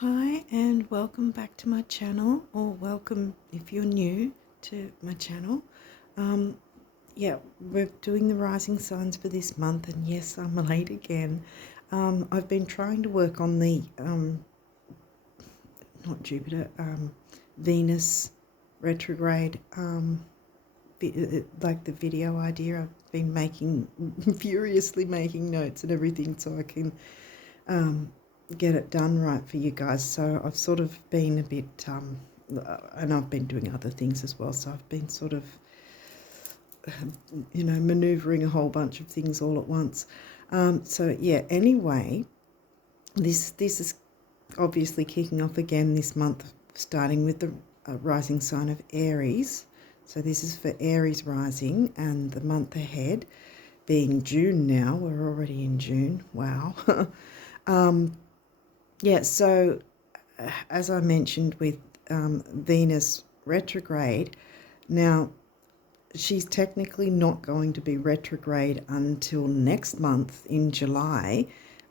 Hi and welcome back to my channel, or welcome if you're new to my channel. Um, yeah, we're doing the rising signs for this month, and yes, I'm late again. I've been trying to work on the, not Jupiter, Venus retrograde, like the video idea. I've been furiously making notes and everything so I can get it done right for you guys. So I've sort of been a bit, and I've been doing other things as well. So I've been sort of, maneuvering a whole bunch of things all at once. So yeah. Anyway, this is obviously kicking off again this month, starting with the rising sign of Aries. So this is for Aries rising, and the month ahead being June now. We're already in June. Wow. Yeah, so as I mentioned with Venus retrograde, now she's technically not going to be retrograde until next month in July,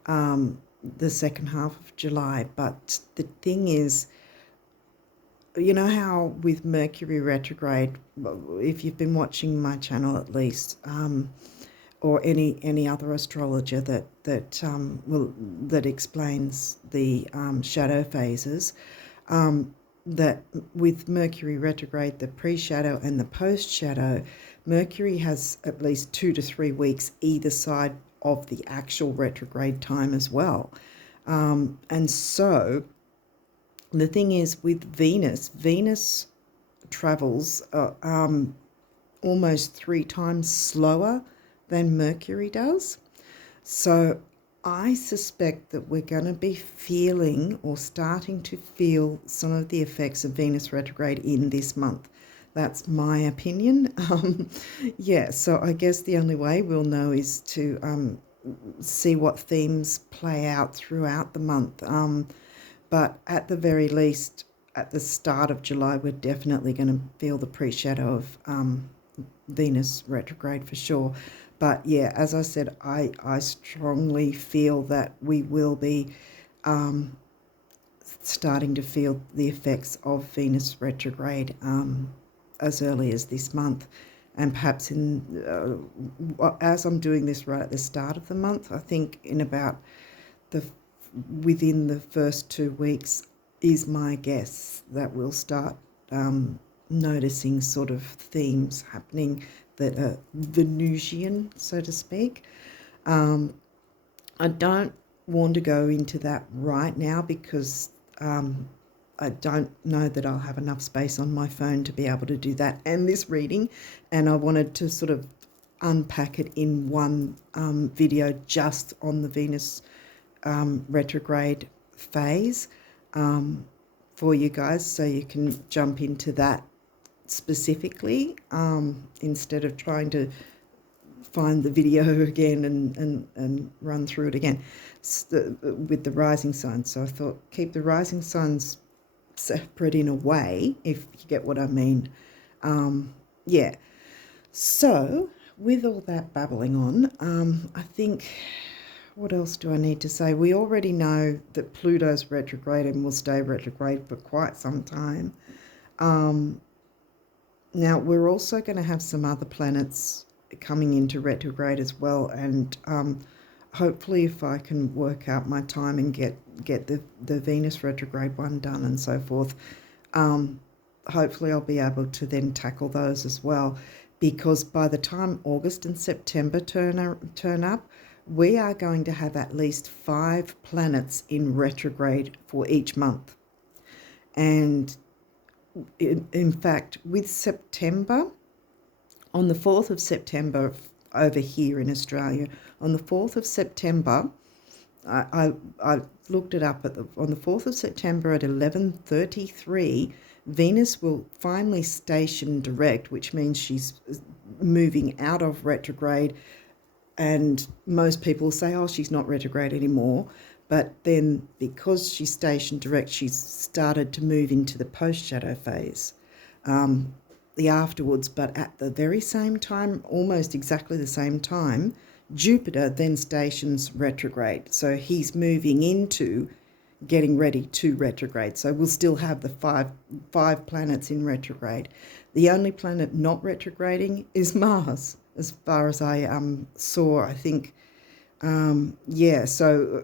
the second half of July. But the thing is, you know how with Mercury retrograde, if you've been watching my channel at least, or any other astrologer that explains the shadow phases, that with Mercury retrograde, the pre-shadow and the post-shadow, Mercury has at least 2 to 3 weeks either side of the actual retrograde time as well. And so the thing is with Venus travels almost 3 times slower than Mercury does. So I suspect that we're going to be feeling or starting to feel some of the effects of Venus retrograde in this month. That's my opinion. Yeah, so I guess the only way we'll know is to see what themes play out throughout the month. But at the very least, at the start of July, we're definitely going to feel the pre-shadow of Venus retrograde for sure. But yeah, as I said, I strongly feel that we will be starting to feel the effects of Venus retrograde as early as this month. And perhaps as I'm doing this right at the start of the month, I think in about within the first 2 weeks is my guess that we'll start noticing sort of themes happening that are Venusian, so to speak. I don't want to go into that right now because I don't know that I'll have enough space on my phone to be able to do that and this reading, and I wanted to sort of unpack it in one video just on the Venus retrograde phase for you guys, so you can jump into that specifically instead of trying to find the video again and run through it again with the rising signs. So I thought keep the rising signs separate in a way, if you get what I mean. Yeah, so with all that babbling on, I think, what else do I need to say? We already know that Pluto's retrograde and will stay retrograde for quite some time. Now, we're also going to have some other planets coming into retrograde as well, and hopefully if I can work out my time and get the Venus retrograde one done and so forth, hopefully I'll be able to then tackle those as well, because by the time August and September turn up, we are going to have at least 5 planets in retrograde for each month. And in fact, with September, on the 4th of September over here in Australia, on the 4th of September, I looked it up on the 4th of September at 11:33, Venus will finally station direct, which means she's moving out of retrograde. And most people say, oh, she's not retrograde anymore. But then because she's stationed direct, she's started to move into the post-shadow phase, the afterwards. But at the very same time, almost exactly the same time, Jupiter then stations retrograde. So he's moving into getting ready to retrograde. So we'll still have the five planets in retrograde. The only planet not retrograding is Mars, as far as I saw. I think, yeah. So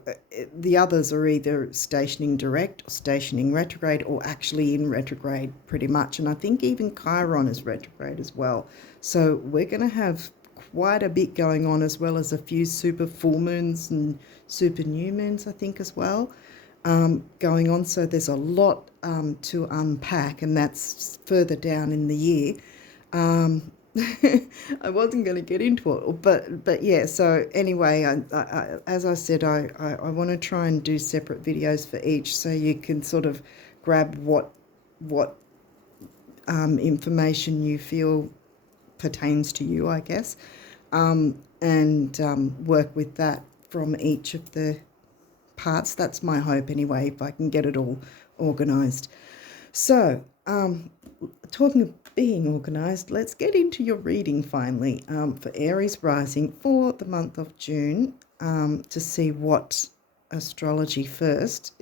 the others are either stationing direct or stationing retrograde, or actually in retrograde pretty much. And I think even Chiron is retrograde as well. So we're going to have quite a bit going on, as well as a few super full moons and super new moons, I think, as well, going on. So there's a lot to unpack, and that's further down in the year. I wasn't going to get into it, but yeah. So anyway, as I said, I want to try and do separate videos for each, so you can sort of grab what information you feel pertains to you, I guess, and work with that from each of the parts. That's my hope anyway, if I can get it all organised. So, talking of being organised, let's get into your reading finally, for Aries rising for the month of June, to see what astrology first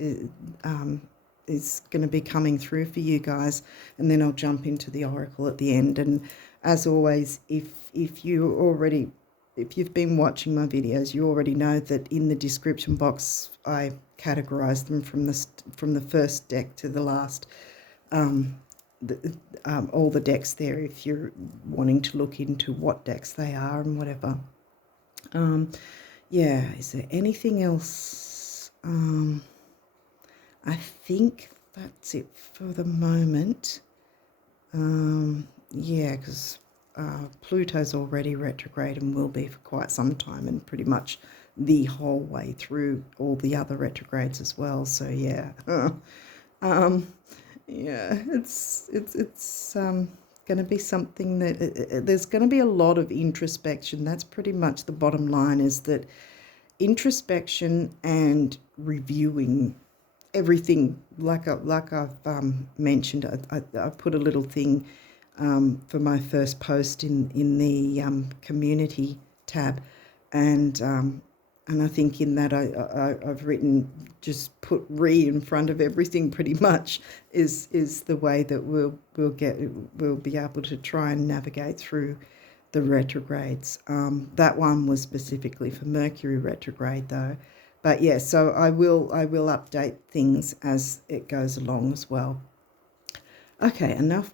is going to be coming through for you guys, and then I'll jump into the oracle at the end. And as always, if you've been watching my videos, you already know that in the description box I categorize them from the first deck to the last, all the decks there, if you're wanting to look into what decks they are and whatever. Yeah, is there anything else? I think that's it for the moment. Yeah, because Pluto's already retrograde and will be for quite some time, and pretty much the whole way through all the other retrogrades as well. So yeah, yeah, it's going to be something that there's going to be a lot of introspection. That's pretty much the bottom line, is that introspection and reviewing everything. Like I've mentioned, I put a little thing for my first post in the community tab, and I think in that I've written, just put in front of everything pretty much, is the way that we'll be able to try and navigate through the retrogrades. That one was specifically for Mercury retrograde though. But yeah, so I will update things as it goes along as well. Okay, enough.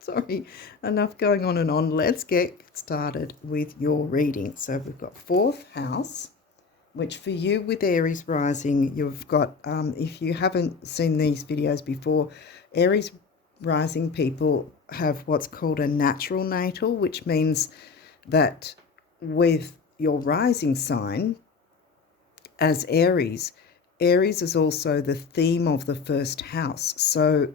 Sorry, enough going on and on. Let's get started with your reading. So we've got 4th house, which for you with Aries rising, you've got, if you haven't seen these videos before, Aries rising people have what's called a natural natal, which means that with your rising sign as Aries is also the theme of the 1st house. So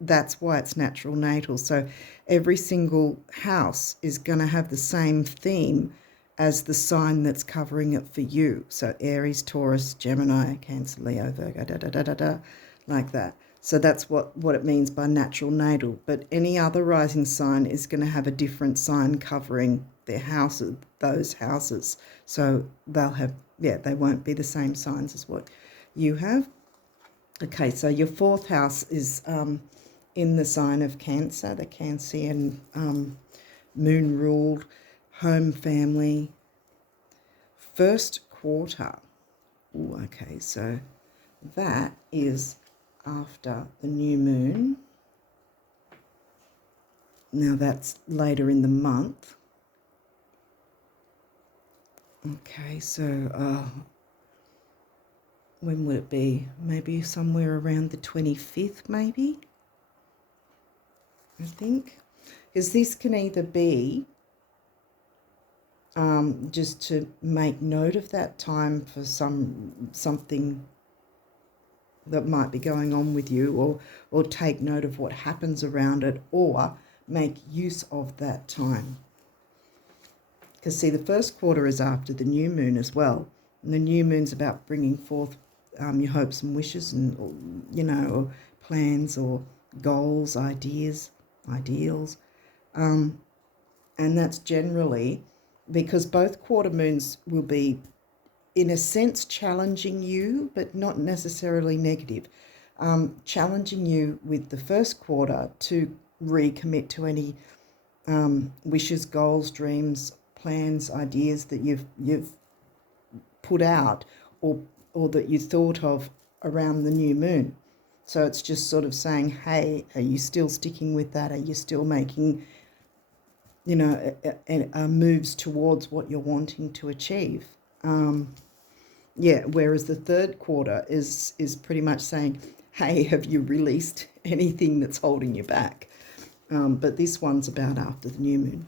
that's why it's natural natal. So every single house is going to have the same theme as the sign that's covering it for you. So Aries, Taurus, Gemini, Cancer, Leo, Virgo, like that. So that's what it means by natural natal. But any other rising sign is going to have a different sign covering their houses, those houses. So they'll have, they won't be the same signs as what you have. Okay, so your 4th house is in the sign of Cancer, the Cancerian moon ruled home, family, 1st quarter. Ooh, okay, so that is after the new moon. Now that's later in the month. Okay, so when would it be? Maybe somewhere around the 25th, maybe, I think. Because this can either be just to make note of that time for something that might be going on with you, or take note of what happens around it, or make use of that time. Because see, the 1st quarter is after the new moon as well, and the new moon's about bringing forth your hopes and wishes, and or plans or goals, ideas, ideals, and that's generally because both quarter moons will be in a sense, challenging you, but not necessarily negative. Challenging you with the first quarter to recommit to any wishes, goals, dreams, plans, ideas that you've put out or that you thought of around the new moon. So it's just sort of saying, hey, are you still sticking with that? Are you still making, moves towards what you're wanting to achieve? Whereas the third quarter is pretty much saying, hey, have you released anything that's holding you back? But this one's about after the new moon.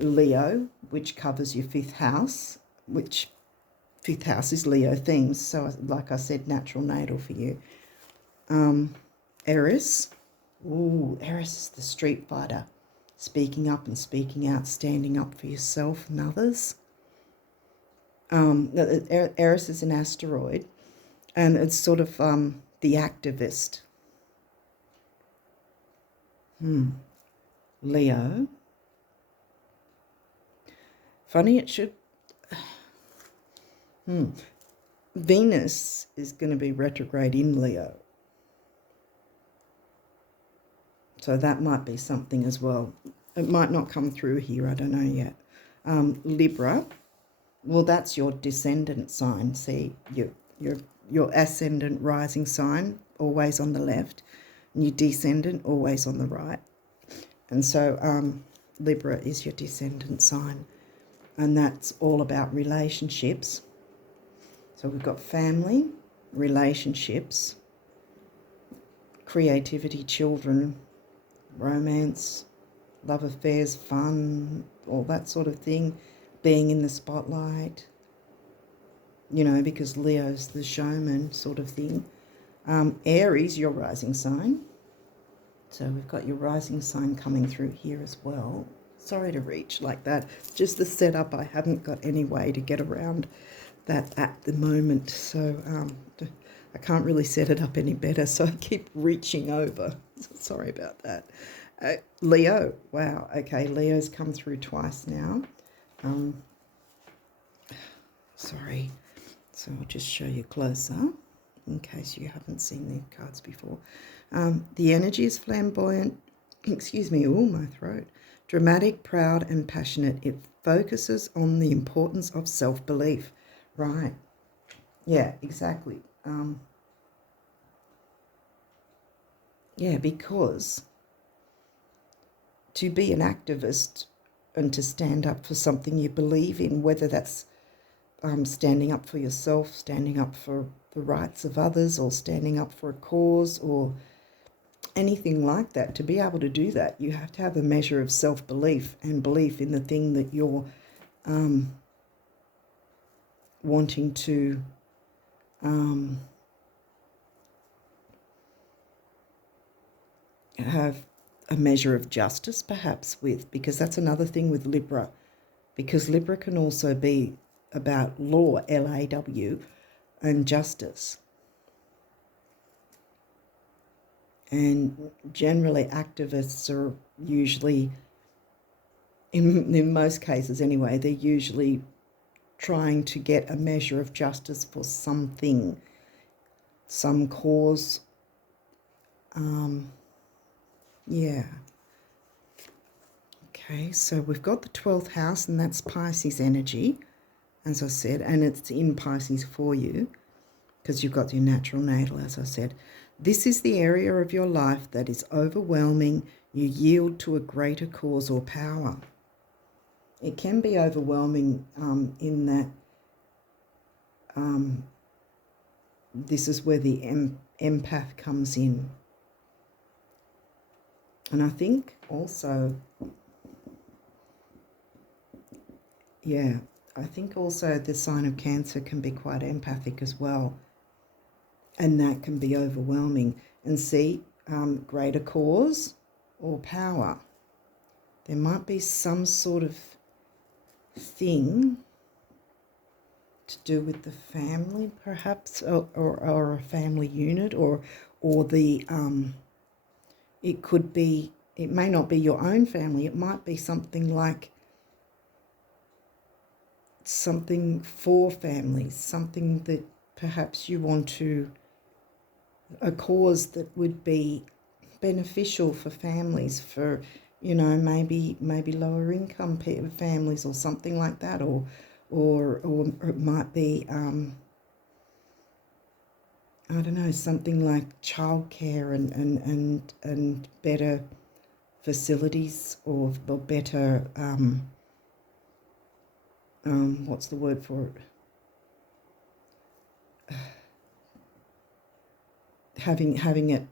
Leo, which covers your fifth house, which fifth house is Leo themes. So like I said, natural natal for you. Aries. Aries is the street fighter. Speaking up and speaking out, standing up for yourself and others. Aries is an asteroid, and it's sort of the activist. Leo. Funny, it should... Venus is going to be retrograde in Leo. So that might be something as well. It might not come through here, I don't know yet. Libra, well, that's your descendant sign. See, your ascendant rising sign, always on the left, and your descendant, always on the right. And so Libra is your descendant sign, and that's all about relationships. So we've got family, relationships, creativity, children, romance, love affairs, fun, all that sort of thing, being in the spotlight, because Leo's the showman sort of thing. Aries, your rising sign. So we've got your rising sign coming through here as well. Sorry to reach like that. Just the setup, I haven't got any way to get around that at the moment. So I can't really set it up any better, so I keep reaching over. Sorry about that. Leo, wow, okay, Leo's come through twice now. Sorry, so I'll just show you closer in case you haven't seen the cards before. The energy is flamboyant, excuse me, my throat. Dramatic, proud and passionate. It focuses on the importance of self-belief. Right, yeah, exactly. Because to be an activist and to stand up for something you believe in, whether that's standing up for yourself, standing up for the rights of others, or standing up for a cause, or anything like that, to be able to do that, you have to have a measure of self-belief and belief in the thing that you're wanting to have a measure of justice perhaps with, because that's another thing with Libra, because Libra can also be about law, L-A-W, and justice. And generally activists are usually, in most cases anyway, they're usually trying to get a measure of justice for something, some cause. Okay, so we've got the 12th house, and that's Pisces energy, as I said, and it's in Pisces for you because you've got your natural natal, as I said. This is the area of your life that is overwhelming. You yield to a greater cause or power. It can be overwhelming in that this is where the empath comes in. And I think also, I think also the sign of Cancer can be quite empathic as well. And that can be overwhelming. And see, greater cause or power. There might be some sort of thing to do with the family, perhaps, or a family unit, or the it could be, it may not be your own family. It might be something like something for families, something that perhaps you want to, a cause that would be beneficial for families, for, you know, maybe lower income families or something like that, or it might be I don't know, something like childcare and better facilities, or better what's the word for it? Having it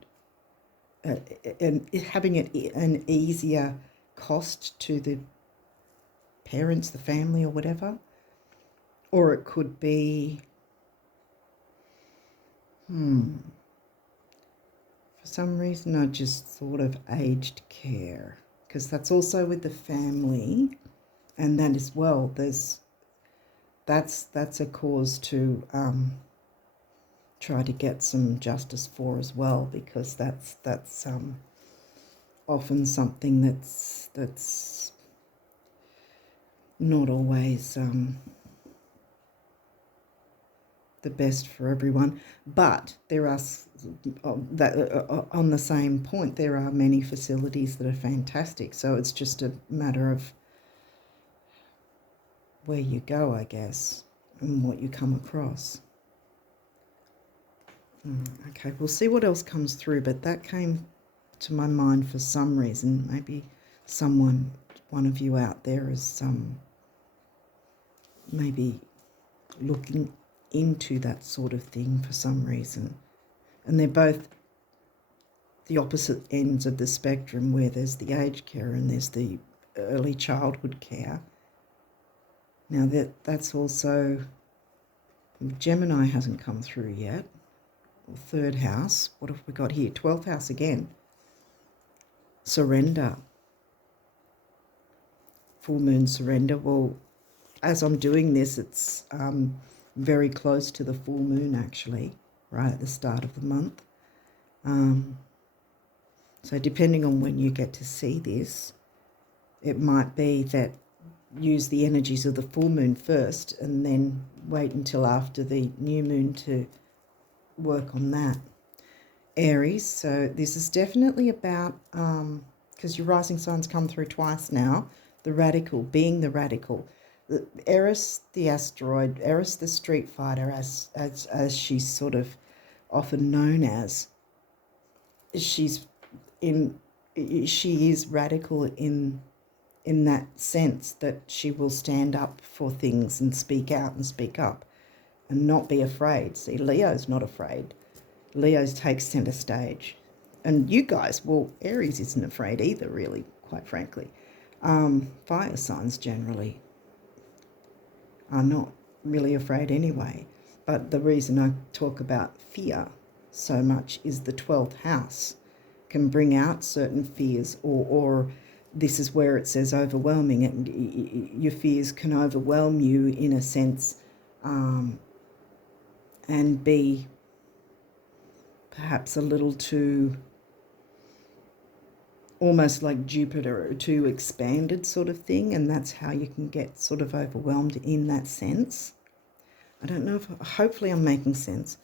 and having it an easier cost to the parents, the family, or whatever. Or it could be for some reason I just thought of aged care, because that's also with the family, and that as well, that's a cause to try to get some justice for as well, because that's often something that's not always the best for everyone. But there are on the same point, there are many facilities that are fantastic, so it's just a matter of where you go, I guess, and what you come across. Okay, we'll see what else comes through, but that came to my mind for some reason. Maybe one of you out there is maybe looking into that sort of thing for some reason. And they're both the opposite ends of the spectrum, where there's the aged care and there's the early childhood care. Now that's also, Gemini hasn't come through yet. Third house, what have we got here? 12th house again. Surrender. Full moon surrender. Well, as I'm doing this, it's very close to the full moon, actually, right at the start of the month. So depending on when you get to see this, it might be that use the energies of the full moon first and then wait until after the new moon to work on that. Aries, so this is definitely about, because your rising signs come through twice now, the radical, being the radical. Aries, the asteroid, Aries, the street fighter, as she's sort of often known as, she is radical in that sense that she will stand up for things and speak out and speak up and not be afraid. See, Leo's not afraid. Leo's takes centre stage. And you guys, well, Aries isn't afraid either, really, quite frankly. Fire signs generally are not really afraid anyway. But the reason I talk about fear so much is the 12th house can bring out certain fears, or this is where it says overwhelming. Your fears can overwhelm you in a sense, and be perhaps a little too, almost like Jupiter, too expanded sort of thing, and that's how you can get sort of overwhelmed in that sense. I don't know if, hopefully I'm making sense.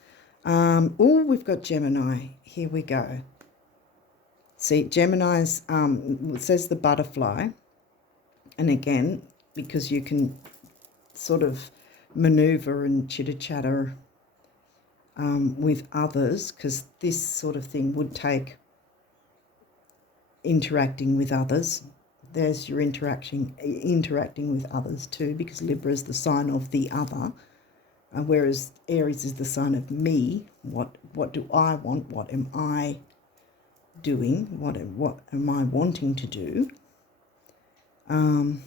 Oh, we've got Gemini. Here we go. See, Gemini's, it says the butterfly, and again, because you can sort of maneuver and chitter-chatter with others, because this sort of thing would take interacting with others. There's your interacting with others too, because Libra is the sign of the other, whereas Aries is the sign of me. What do I want? What am I doing? What am I wanting to do? The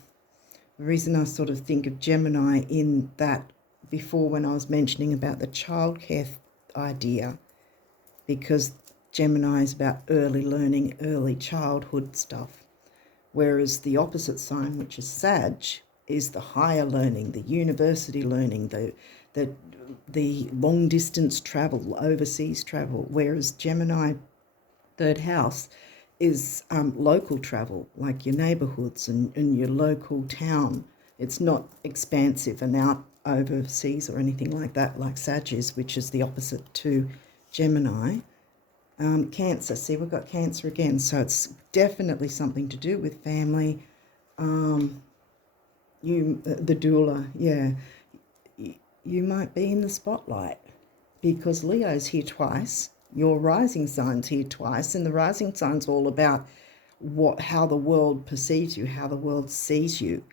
reason I sort of think of Gemini in that before, when I was mentioning about the childcare idea, because Gemini is about early learning, early childhood stuff, whereas the opposite sign, which is Sag, is the higher learning, the university learning, the long distance travel, overseas travel, whereas Gemini, third house, is local travel, like your neighbourhoods and your local town, It's not expansive and out overseas or anything like that, like Sag is, which is the opposite to Gemini. Cancer, see, we've got Cancer again, so it's definitely something to do with family. The doula, yeah, you might be in the spotlight because Leo's here twice. Your rising sign's here twice, and the rising sign's all about how the world perceives you, how the world sees you.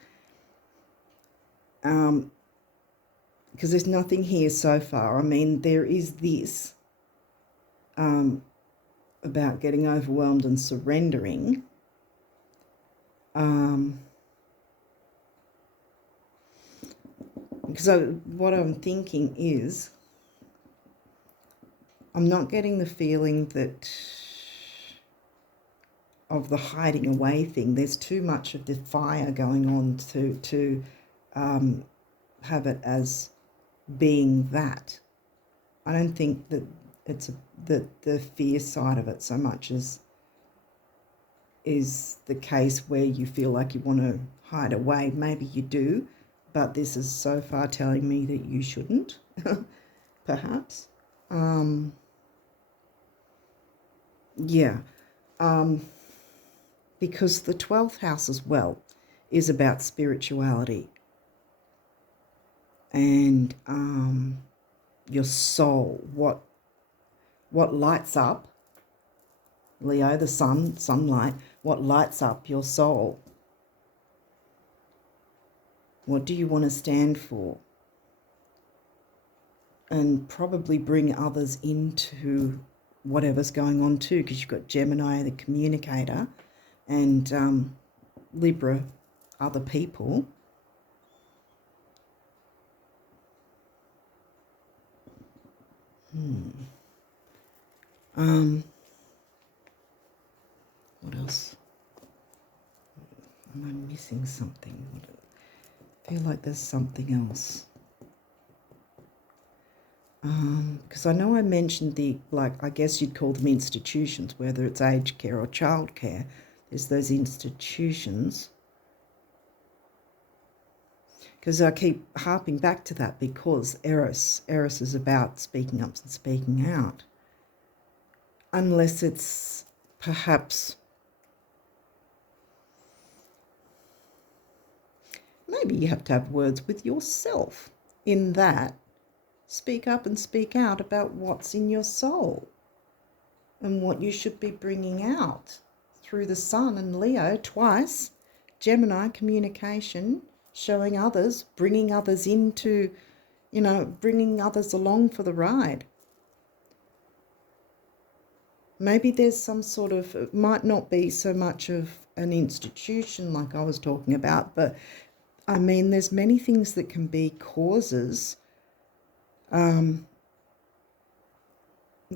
Because there's nothing here so far. I mean, there is this about getting overwhelmed and surrendering. Because what I'm thinking is, I'm not getting the feeling that of the hiding away thing. There's too much of the fire going on to have it as being that. I don't think that it's the fear side of it so much as is the case where you feel like you want to hide away. Maybe you do, but this is so far telling me that you shouldn't, perhaps. Yeah. Because the 12th house as well is about spirituality and your soul, what lights up, Leo, the sunlight, what lights up your soul. What do you want to stand for? And probably bring others into whatever's going on too, because you've got Gemini, the communicator, and Libra, other people. What else? Am I missing something? I feel like there's something else. Because I know I mentioned I guess you'd call them institutions, whether it's aged care or child care. There's those institutions. Because I keep harping back to that because Eris is about speaking up and speaking out. Unless it's perhaps, maybe you have to have words with yourself in that. Speak up and speak out about what's in your soul and what you should be bringing out through the Sun and Leo twice. Gemini, communication, showing others, bringing others into, bringing others along for the ride. Maybe there's some sort of, it might not be so much of an institution like I was talking about, but I mean, there's many things that can be causes. It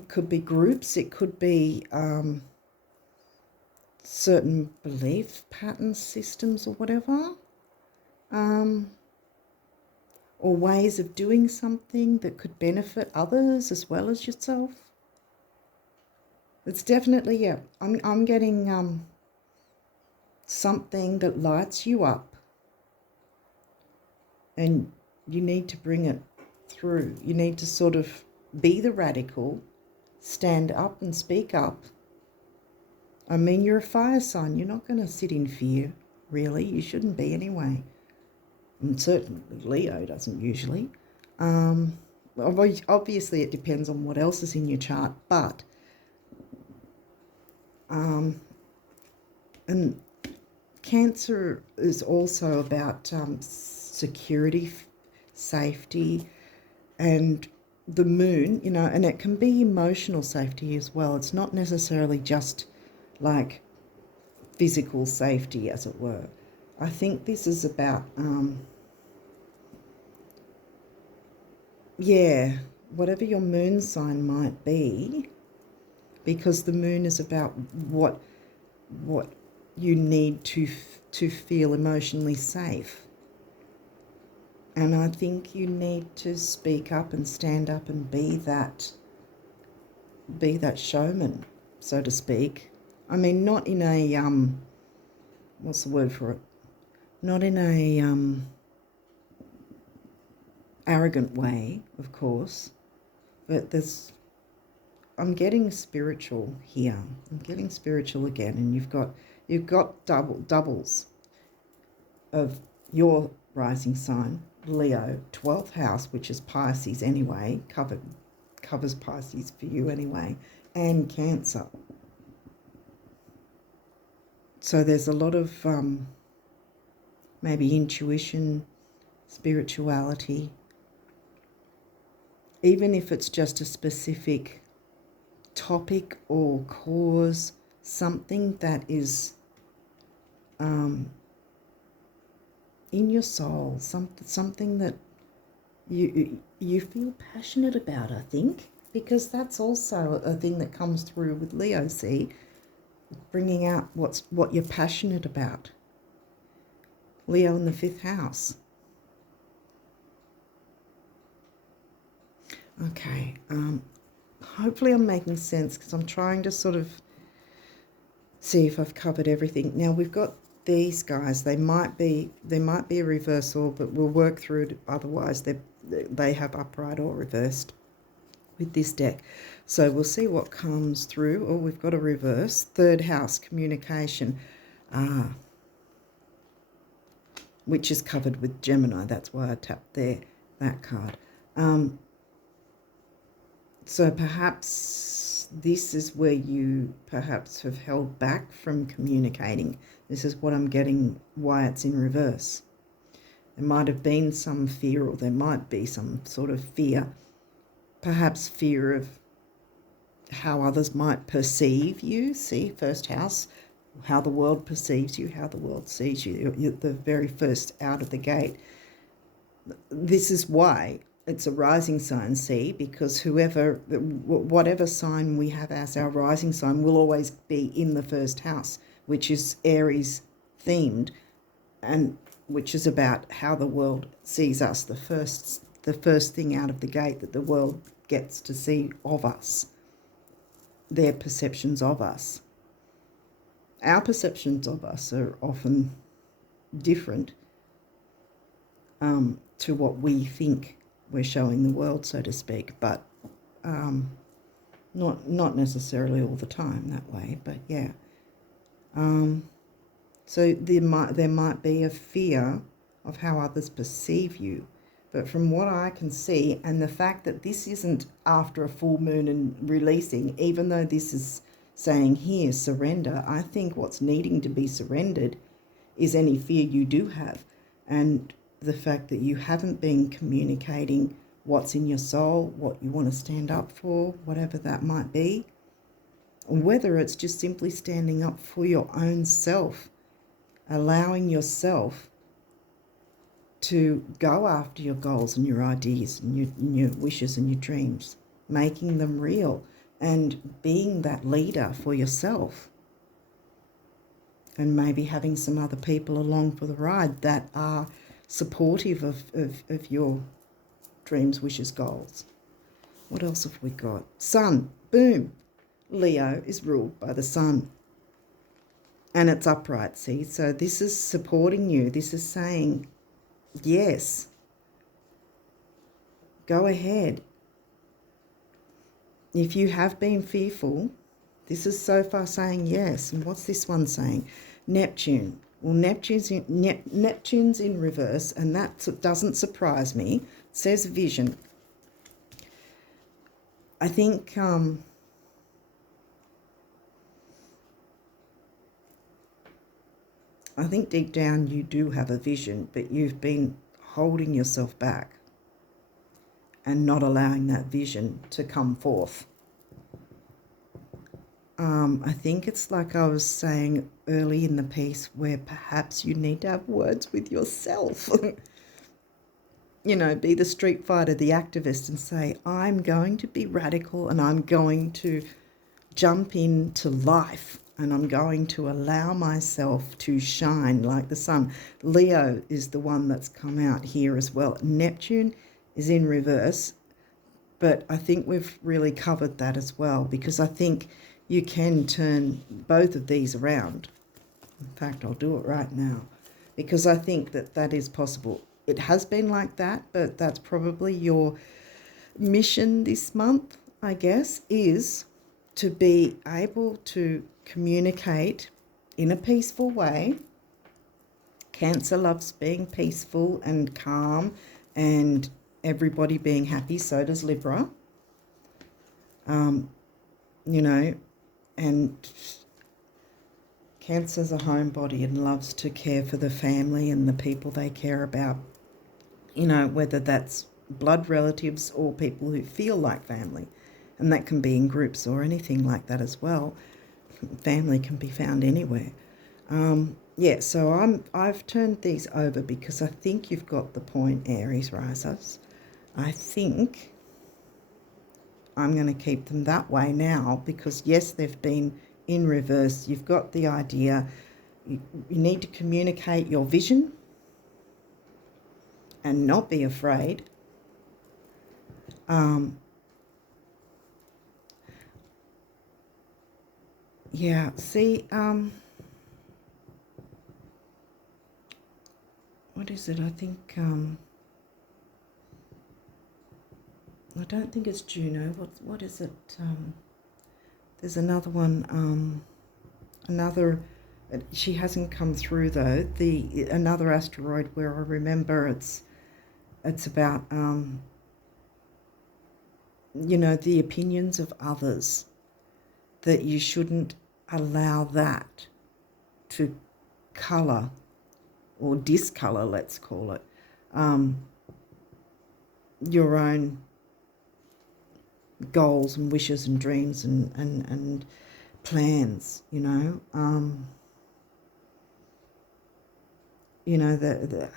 could be groups, it could be certain belief pattern systems or whatever, or ways of doing something that could benefit others as well as yourself. It's definitely, yeah, I'm getting something that lights you up, and you need to bring it through. You need to sort of be the radical, stand up and speak up. I mean, you're a fire sign. You're not going to sit in fear, really. You shouldn't be anyway. And certainly Leo doesn't usually. Obviously, it depends on what else is in your chart, but and Cancer is also about security, safety, and the moon, and it can be emotional safety as well. It's not necessarily just like physical safety, as it were. I think this is about, whatever your moon sign might be, because the moon is about what you need to feel emotionally safe. And I think you need to speak up and stand up and be that showman, so to speak. I mean, not in a what's the word for it? Not in a arrogant way, of course, but I'm getting spiritual here. I'm getting spiritual again, and you've got doubles of your rising sign, Leo, 12th house, which is Pisces anyway, covers Pisces for you anyway, and Cancer. So there's a lot of maybe intuition, spirituality, even if it's just a specific topic or cause, something that is in your soul, something that you feel passionate about, I think, because that's also a thing that comes through with Leo, see, bringing out what you're passionate about. Leo in the 5th house. Okay, hopefully I'm making sense, because I'm trying to sort of see if I've covered everything. Now we've got these guys. They might be a reversal, but we'll work through it. Otherwise, they have upright or reversed with this deck. So we'll see what comes through. Oh, we've got a reverse. 3rd house, communication. Which is covered with Gemini. That's why I tapped there, that card. So perhaps this is where you perhaps have held back from communicating. This is what I'm getting, why it's in reverse. There might have been some fear, or there might be some sort of fear, perhaps fear of how others might perceive you. See, 1st house, how the world perceives you, how the world sees you. You're the very first out of the gate. This is why it's a rising sign, see, because whatever sign we have as our rising sign will always be in the 1st house, which is Aries themed, and which is about how the world sees us, the first thing out of the gate that the world gets to see of us, their perceptions of us. Our perceptions of us are often different to what we think we're showing the world, so to speak, but not necessarily all the time that way, but yeah. So there might be a fear of how others perceive you, but from what I can see, and the fact that this isn't after a full moon and releasing, even though this is saying here surrender, I think what's needing to be surrendered is any fear you do have, and the fact that you haven't been communicating what's in your soul, what you want to stand up for, whatever that might be, or whether it's just simply standing up for your own self, allowing yourself to go after your goals and your ideas and your wishes and your dreams, making them real and being that leader for yourself, and maybe having some other people along for the ride that are supportive of your dreams, wishes, goals. What else have we got? Sun, boom. Leo is ruled by the sun. And it's upright, see? So this is supporting you. This is saying, yes, go ahead. If you have been fearful, this is so far saying yes. And what's this one saying? Neptune. Well, Neptune's in reverse, and that doesn't surprise me. It says vision. I think deep down you do have a vision, but you've been holding yourself back and not allowing that vision to come forth. I think it's like I was saying early in the piece, where perhaps you need to have words with yourself. You know, be the street fighter, the activist, and say, I'm going to be radical and I'm going to jump into life and I'm going to allow myself to shine like the sun. Leo is the one that's come out here as well. Neptune is in reverse, but I think we've really covered that as well, because I think you can turn both of these around. In fact, I'll do it right now, because I think that is possible. it has been like that, but that's probably your mission this month, I guess, is to be able to communicate in a peaceful way. Cancer loves being peaceful and calm and everybody being happy. So does Libra. You know, and Cancer's a homebody and loves to care for the family and the people they care about. You know, whether that's blood relatives or people who feel like family. And that can be in groups or anything like that as well. Family can be found anywhere. Yeah, so I've turned these over because I think you've got the point, Aries risers. I think I'm going to keep them that way now because, yes, they've been in reverse. You've got the idea. You need to communicate your vision and not be afraid. Yeah, see, what is it? I think, I don't think it's Juno. What is it? There's another one, she hasn't come through though. Another asteroid where I remember it's about, you know, the opinions of others, that you shouldn't allow that to colour or discolour, let's call it, your own goals and wishes and dreams and plans, you know. You know,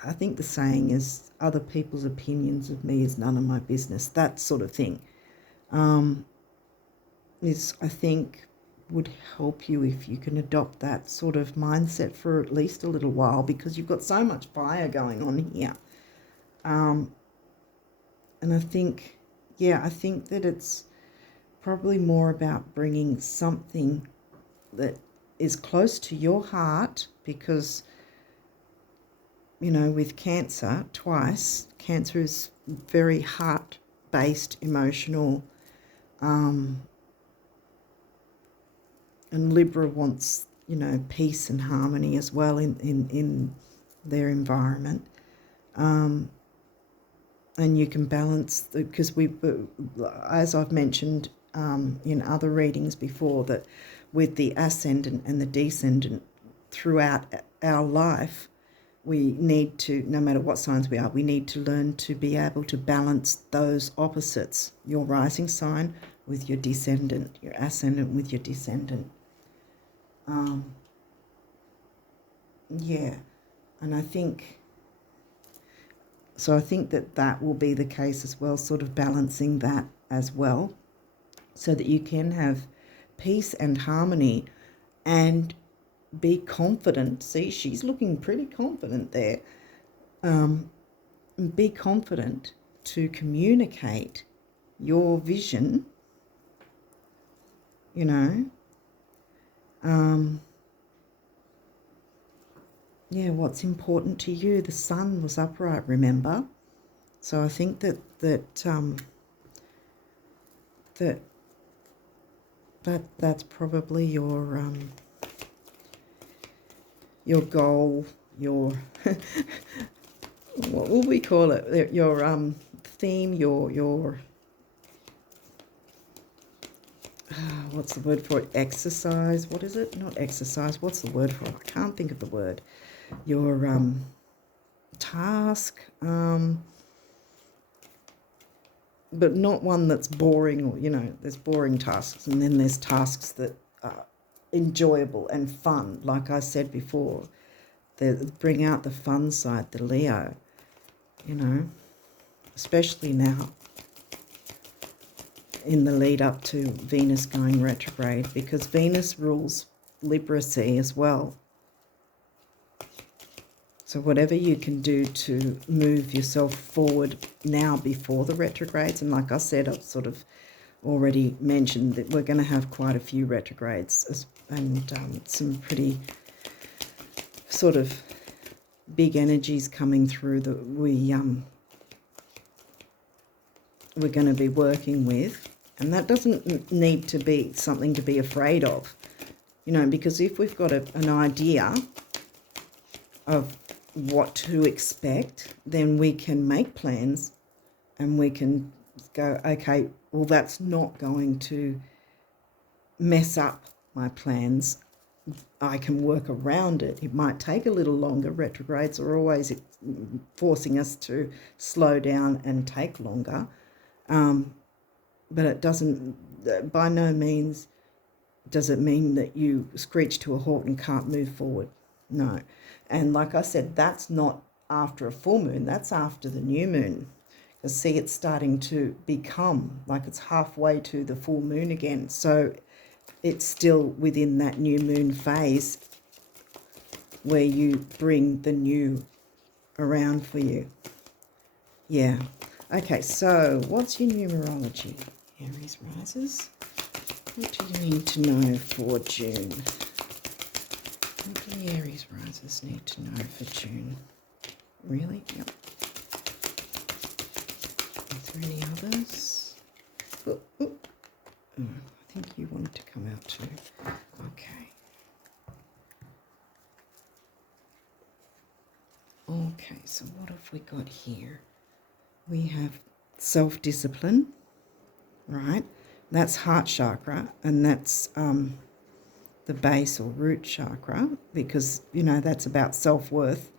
I think the saying is, other people's opinions of me is none of my business, that sort of thing. Is, I think, would help you if you can adopt that sort of mindset for at least a little while, because you've got so much fire going on here. And I think, yeah, I think that it's probably more about bringing something that is close to your heart, because, you know, with Cancer, twice, Cancer is very heart-based, emotional, and Libra wants, you know, peace and harmony as well in their environment. And you can balance, because as I've mentioned in other readings before, that with the ascendant and the descendant throughout our life, we need to, no matter what signs we are, we need to learn to be able to balance those opposites, your rising sign with your descendant, your ascendant with your descendant. Yeah, and I think that will be the case as well, sort of balancing that as well, so that you can have peace and harmony and be confident. See, she's looking pretty confident there. Be confident to communicate your vision, you know. Yeah, what's important to you. The sun was upright, remember? So I think that's probably your goal, your what will we call it? Your theme, your what's the word for it? Exercise. What is it? Not exercise. What's the word for it? I can't think of the word. Your task, but not one that's boring, or, you know, there's boring tasks and then there's tasks that are enjoyable and fun. Like I said before, they bring out the fun side, the Leo, you know, especially now in the lead up to Venus going retrograde, because Venus rules Libra C as well. So whatever you can do to move yourself forward now before the retrogrades, and like I said, I've sort of already mentioned that we're going to have quite a few retrogrades and some pretty sort of big energies coming through that we're going to be working with. And that doesn't need to be something to be afraid of, you know, because if we've got an idea of what to expect, then we can make plans and we can go, okay, well, that's not going to mess up my plans. I can work around it. It might take a little longer. Retrogrades are always forcing us to slow down and take longer. But it doesn't, by no means does it mean that you screech to a halt and can't move forward. No. And like I said, that's not after a full moon. That's after the new moon. Because see, it's starting to become like it's halfway to the full moon again. So it's still within that new moon phase where you bring the new around for you. Yeah. Okay, so what's your numerology? Aries risers. What do you need to know for June? What do the Aries risers need to know for June? Really? Yep. Is there any others? Oh, I think you wanted to come out too. Okay. Okay, so what have we got here? We have self-discipline, right? That's heart chakra, and that's the base or root chakra, because, you know, that's about self-worth.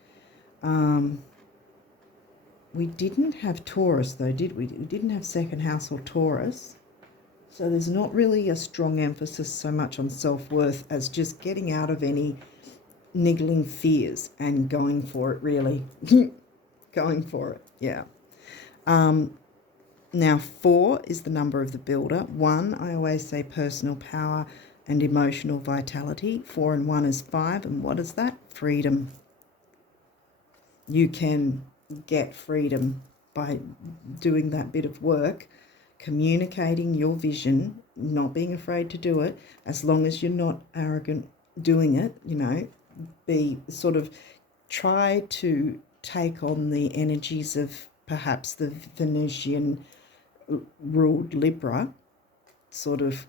We didn't have Taurus, though, did we? We didn't have second house or Taurus. So there's not really a strong emphasis so much on self-worth as just getting out of any niggling fears and going for it, really. Going for it, yeah. Now, 4 is the number of the builder. 1, I always say personal power and emotional vitality. 4 and 1 is 5. And what is that? Freedom. You can get freedom by doing that bit of work, communicating your vision, not being afraid to do it, as long as you're not arrogant doing it, you know, be sort of try to take on the energies of perhaps the Venusian ruled Libra, sort of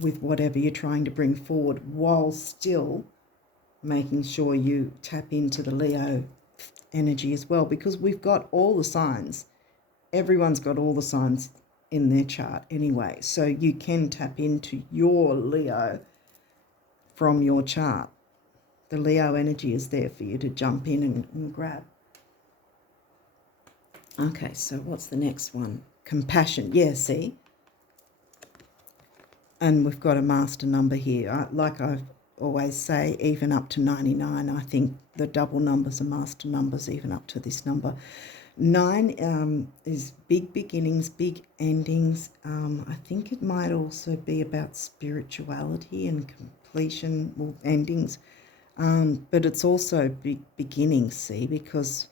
with whatever you're trying to bring forward, while still making sure you tap into the Leo energy as well, because we've got all the signs. Everyone's got all the signs in their chart anyway, so you can tap into your Leo from your chart. The Leo energy is there for you to jump in and grab. Okay, so what's the next one? Compassion. Yeah, see? And we've got a master number here. Like I always say, even up to 99, I think the double numbers are master numbers, even up to this number. 9 is big beginnings, big endings. I think it might also be about spirituality and completion or endings. But it's also big beginnings, see, because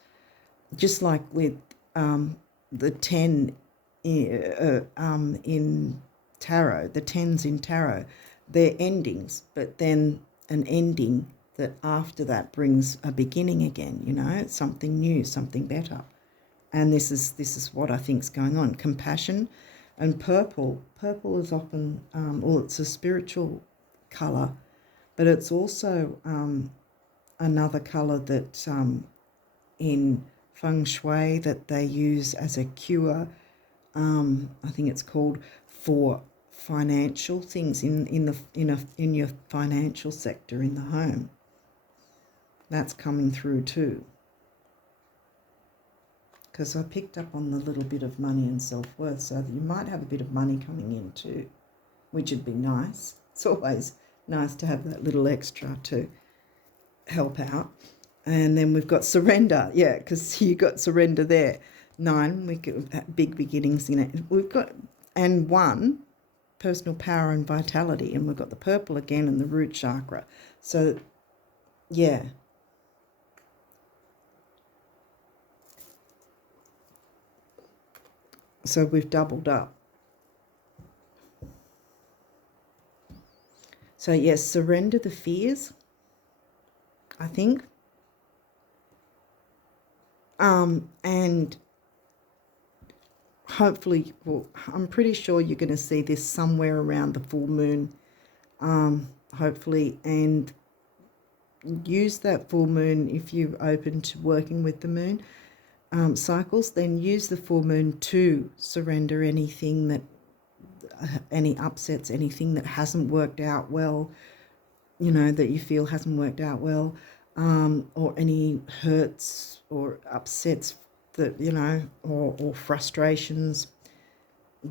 just like with the 10 in tarot, the 10s in tarot, they're endings, but then an ending that after that brings a beginning again, you know, something new, something better. And this is what I think is going on. Compassion and purple. Purple is often, well, it's a spiritual colour, but it's also another colour that in feng shui that they use as a cure. I think it's called for financial things in your financial sector in the home. That's coming through too. Because I picked up on the little bit of money and self-worth, so that you might have a bit of money coming in too, which would be nice. It's always nice to have that little extra to help out. And then we've got surrender, yeah, because you got surrender there. 9, we get big beginnings in it. We've got, and 1, personal power and vitality, and we've got the purple again and the root chakra. So, yeah. So we've doubled up. So, yes, surrender the fears, I think. And hopefully, well, I'm pretty sure you're going to see this somewhere around the full moon, hopefully, and use that full moon if you're open to working with the moon cycles. Then use the full moon to surrender anything that, any upsets, anything that hasn't worked out well, you know, that you feel hasn't worked out well, or any hurts or upsets that, you know, or frustrations.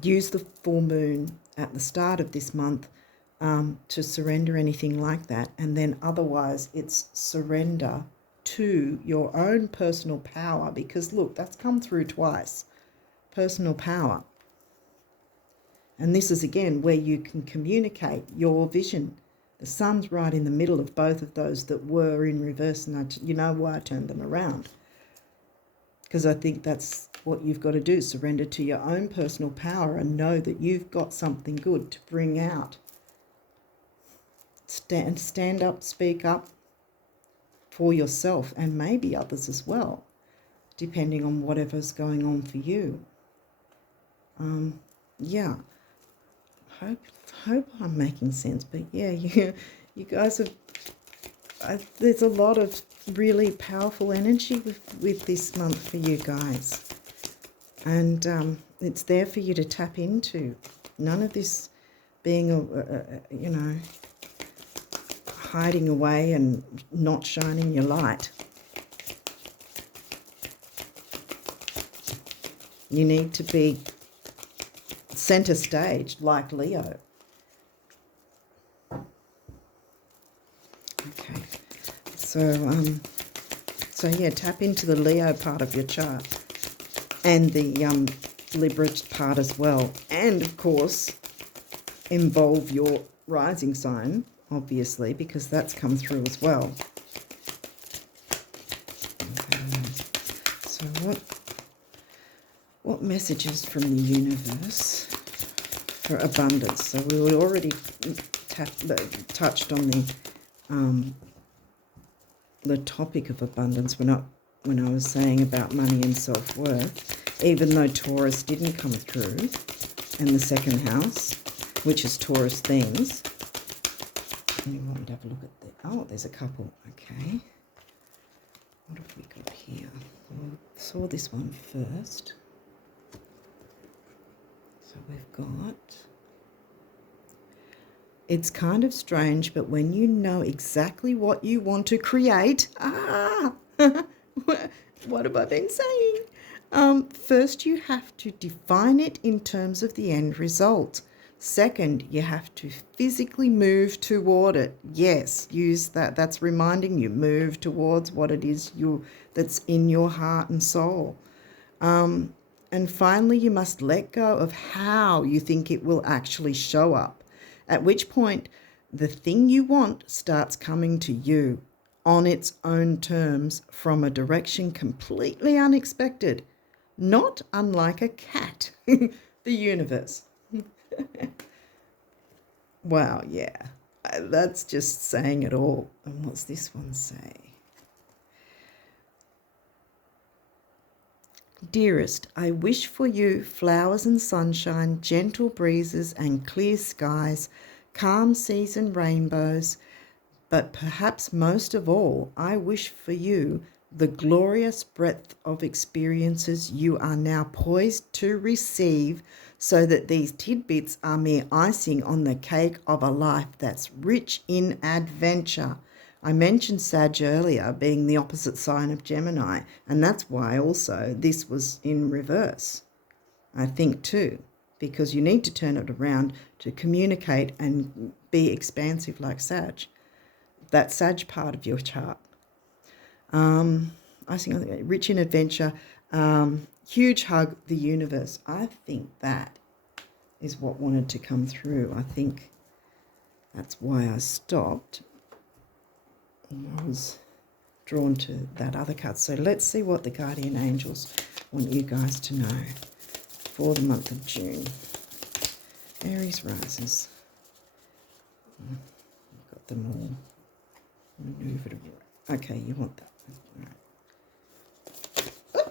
Use the full moon at the start of this month to surrender anything like that. And then otherwise it's surrender to your own personal power, because look, that's come through twice. Personal power. And this is again where you can communicate your vision. The sun's right in the middle of both of those that were in reverse, and you know why I turned them around. Because I think that's what you've got to do, surrender to your own personal power and know that you've got something good to bring out. Stand up, speak up for yourself and maybe others as well, depending on whatever's going on for you. Yeah. Hope I'm making sense, but yeah, you guys have. There's a lot of really powerful energy with this month for you guys, and it's there for you to tap into. None of this being you know, hiding away and not shining your light. You need to be center stage like Leo. Okay, so yeah, tap into the Leo part of your chart and the Libra part as well, and of course involve your rising sign, obviously, because that's come through as well. Okay. So what messages from the universe for abundance? So we already touched on the topic of abundance when I was saying about money and self-worth, even though Taurus didn't come through, and the second house, which is Taurus themes. You want to have a look at that? Oh, there's a couple. Okay. What have we got here? We saw this one first. So we've got, it's kind of strange, but when you know exactly what you want to create, what have I been saying? First, you have to define it in terms of the end result. Second, you have to physically move toward it. Yes, use that. That's reminding you, move towards what it is that's in your heart and soul. And finally, you must let go of how you think it will actually show up, at which point the thing you want starts coming to you on its own terms from a direction completely unexpected, not unlike a cat, the universe. Wow, yeah, that's just saying it all. And what's this one say? Dearest, I wish for you flowers and sunshine, gentle breezes and clear skies, calm seas and rainbows, but perhaps most of all, I wish for you the glorious breadth of experiences you are now poised to receive, so that these tidbits are mere icing on the cake of a life that's rich in adventure. I mentioned Sag earlier being the opposite sign of Gemini, and that's why also this was in reverse, I think too, because you need to turn it around to communicate and be expansive like Sag. That Sag part of your chart. I think rich in adventure, huge hug, the universe. I think that is what wanted to come through. I think that's why I stopped. I was drawn to that other card. So let's see what the guardian angels want you guys to know for the month of June. Aries rises. I've got them all. Maneuver. Okay, you want that. All right.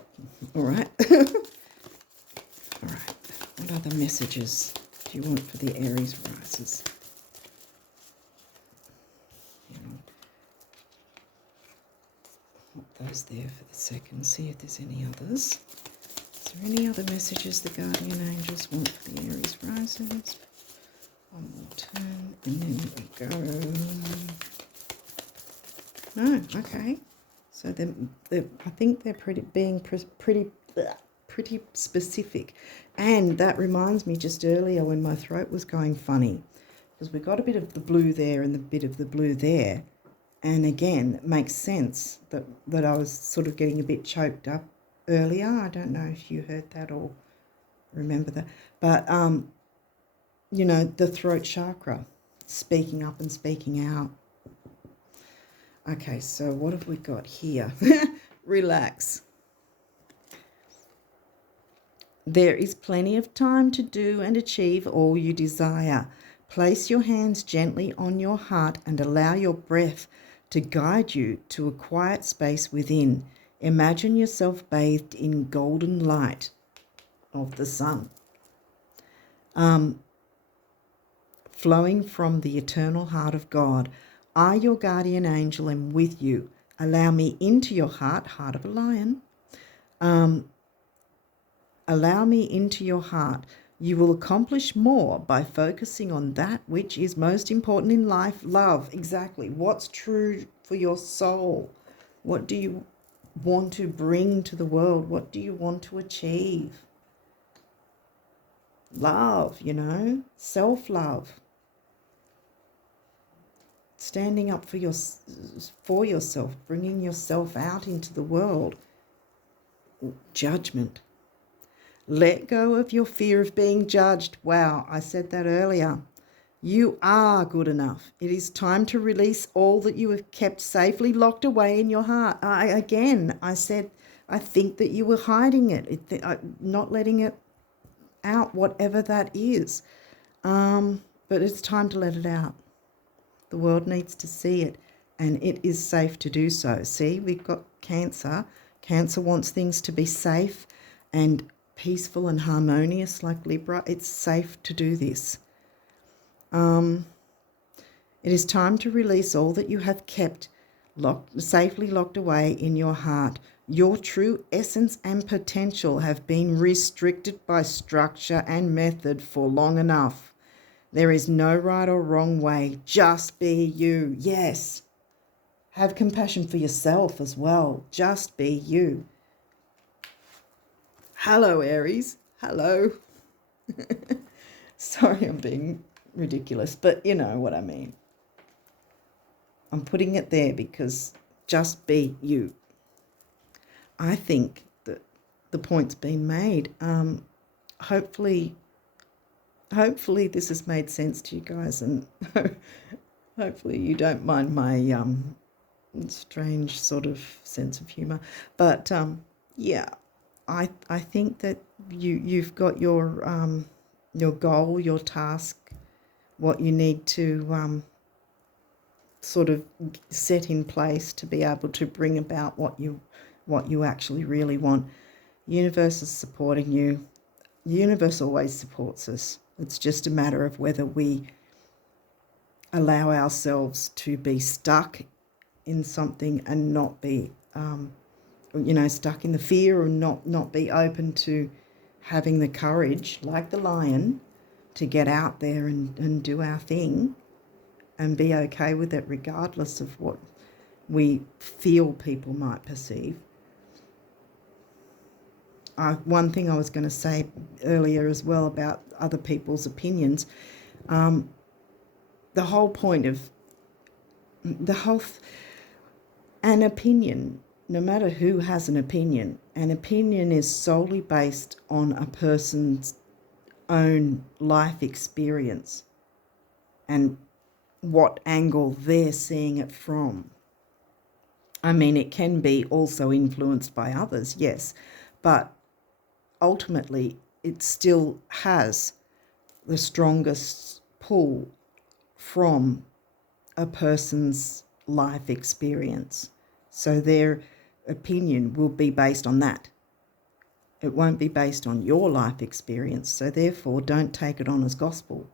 All right. All right. What other messages do you want for the Aries risers? Put those there for the second. See if there's any others. Is there any other messages the guardian angels want for the Aries risers? One more turn, and then we go. No, okay. So I think they're pretty specific. And that reminds me just earlier when my throat was going funny, because we got a bit of the blue there and a bit of the blue there. And again, it makes sense that I was sort of getting a bit choked up earlier. I don't know if you heard that or remember that. But, you know, the throat chakra, speaking up and speaking out. Okay, so what have we got here? Relax. There is plenty of time to do and achieve all you desire. Place your hands gently on your heart and allow your breath to guide you to a quiet space within. Imagine yourself bathed in golden light of the sun, flowing from the eternal heart of God. I, your guardian angel, am with you. Allow me into your heart, heart of a lion. Allow me into your heart. You will accomplish more by focusing on that which is most important in life. Love, exactly. What's true for your soul? What do you want to bring to the world? What do you want to achieve? Love, you know, self-love. Standing up for yourself, bringing yourself out into the world. Judgment. Let go of your fear of being judged. Wow, I said that earlier. You are good enough. It is time to release all that you have kept safely locked away in your heart. I said, I think that you were hiding it, not letting it out, whatever that is. But it's time to let it out. The world needs to see it, and it is safe to do so. See, we've got Cancer. Cancer wants things to be safe and peaceful and harmonious like Libra. It's safe to do this. It is time to release all that you have kept safely locked away in your heart. Your true essence and potential have been restricted by structure and method for long enough. There is no right or wrong way. Just be you. Yes. Have compassion for yourself as well. Just be you. Hello, Aries. Hello. Sorry, I'm being ridiculous, but you know what I mean. I'm putting it there because just be you. I think that the point's been made. Hopefully this has made sense to you guys, and hopefully you don't mind my strange sort of sense of humour. But yeah, I think that you've got your goal, your task, what you need to sort of set in place to be able to bring about what you actually really want. Universe is supporting you. The universe always supports us. It's just a matter of whether we allow ourselves to be stuck in something and not be, stuck in the fear, or not be open to having the courage, like the lion, to get out there and do our thing and be okay with it regardless of what we feel people might perceive. One thing I was going to say earlier as well about other people's opinions, the whole point of an opinion, no matter who has an opinion is solely based on a person's own life experience and what angle they're seeing it from. I mean, it can be also influenced by others, yes, but ultimately it still has the strongest pull from a person's life experience. So their opinion will be based on that. It won't be based on your life experience. So therefore, don't take it on as gospel,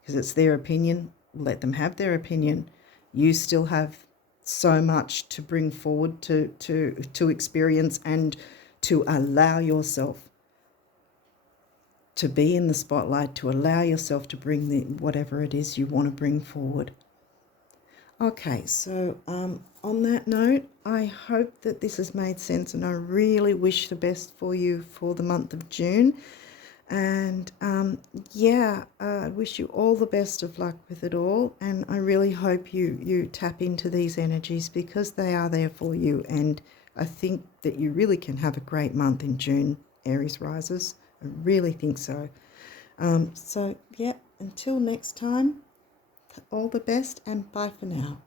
because it's their opinion. Let them have their opinion. You still have so much to bring forward to experience, and to allow yourself to be in the spotlight, to allow yourself to bring whatever it is you want to bring forward. Okay, so on that note, I hope that this has made sense, and I really wish the best for you for the month of June. And I wish you all the best of luck with it all. And I really hope you tap into these energies, because they are there for you. And I think that you really can have a great month in June, Aries risers. I really think so. Until next time, all the best, and bye for now.